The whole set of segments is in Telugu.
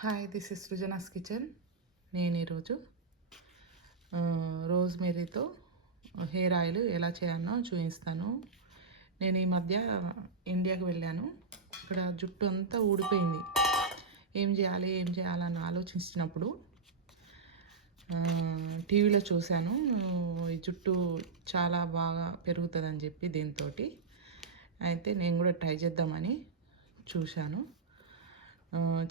Hi this is Srujana's kitchen నేను ఈరోజు రోజ్ రోజ్మేరీతో హెయిర్ ఆయిల్ ఎలా చేయాలో చూపిస్తాను. నేను ఈ మధ్య ఇండియాకి వెళ్ళాను. ఇక్కడ జుట్టు అంతా ఊడిపోయింది. ఏం చేయాలి ఏం చేయాలని ఆలోచించినప్పుడు టీవీలో చూశాను. ఈ జుట్టు చాలా బాగా పెరుగుతుందని చెప్పి దీంతో అయితే నేను కూడా ట్రై చేద్దామని చూశాను.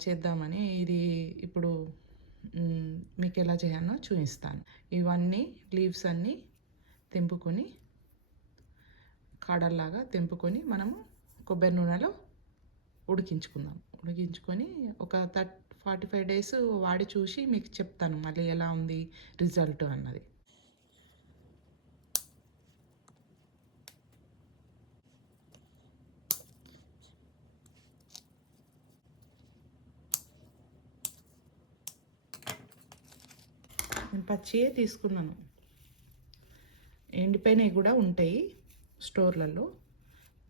చేద్దామని ఇది ఇప్పుడు మీకు ఎలా చేయాలో చూపిస్తాను. ఇవన్నీ లీవ్స్ అన్నీ తెంపుకొని కాడల్లాగా తెంపుకొని మనము కొబ్బరి నూనెలో ఉడికించుకుందాం. ఉడికించుకొని ఒక థర్ట్ ఫార్టీ ఫైవ్ డేస్ వాడి చూసి మీకు చెప్తాను మళ్ళీ ఎలా ఉంది రిజల్ట్ అన్నది. నేను పచ్చియే తీసుకున్నాను. ఎండిపోయినవి కూడా ఉంటాయి స్టోర్లలో.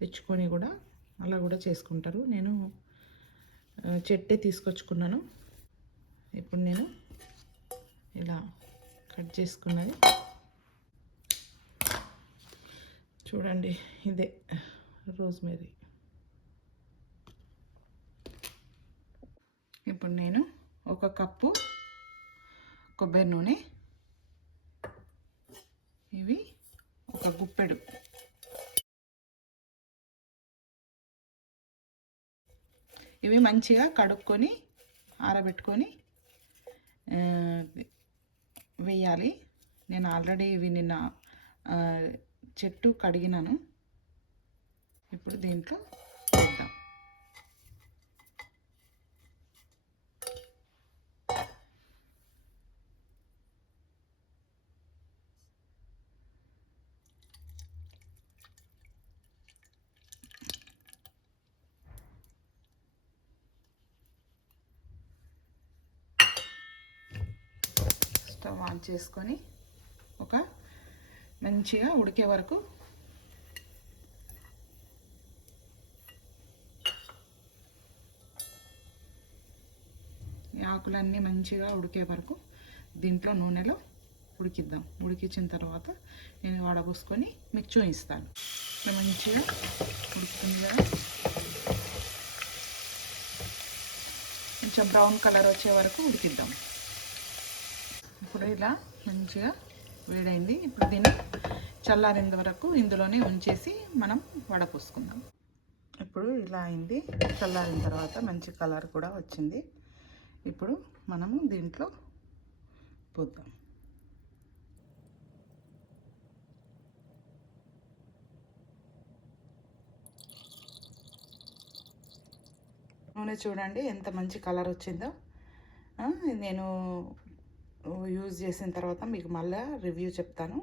తెచ్చుకొని కూడా అలా కూడా చేసుకుంటారు. నేను చెట్టే తీసుకొచ్చుకున్నాను. ఇప్పుడు నేను ఇలా కట్ చేసుకున్నది. చూడండి ఇదే రోజ్మేరీ. ఇప్పుడు నేను ఒక కప్పు కొబ్బరి నూనె. ఇవి ఒక గుప్పెడు. ఇవి మంచిగా కడుక్కొని ఆరబెట్టుకొని వేయాలి. నేను ఆల్రెడీ ఇవి నిన్న చెట్టు కడిగినాను. ఇప్పుడు దీంట్లో స్టవ్ ఆన్ చేసుకొని ఒక మంచిగా ఉడికే వరకు ఆకులన్నీ మంచిగా ఉడికే వరకు దీంట్లో నూనెలో ఉడికిద్దాం. ఉడికించిన తర్వాత నేను వడబోసుకొని మీకు చూపిస్తాను. ఇట్లా మంచిగా ఉడుకుతుంది కదా కొంచెం బ్రౌన్ కలర్ వచ్చే వరకు ఉడికిద్దాం. ఇప్పుడు ఇలా మంచిగా వేడైంది. ఇప్పుడు దీన్ని చల్లారేంత వరకు ఇందులోనే ఉంచేసి మనం వడపోసుకుందాం ఇప్పుడు ఇలా అయింది. చల్లారిన తర్వాత మంచి కలర్ కూడా వచ్చింది. ఇప్పుడు మనము దీంట్లో పోద్దాం. నూనె చూడండి ఎంత మంచి కలర్ వచ్చిందో. నేను యూజ్ చేసిన తర్వాత మీకు మళ్ళీ రివ్యూ చెప్తాను.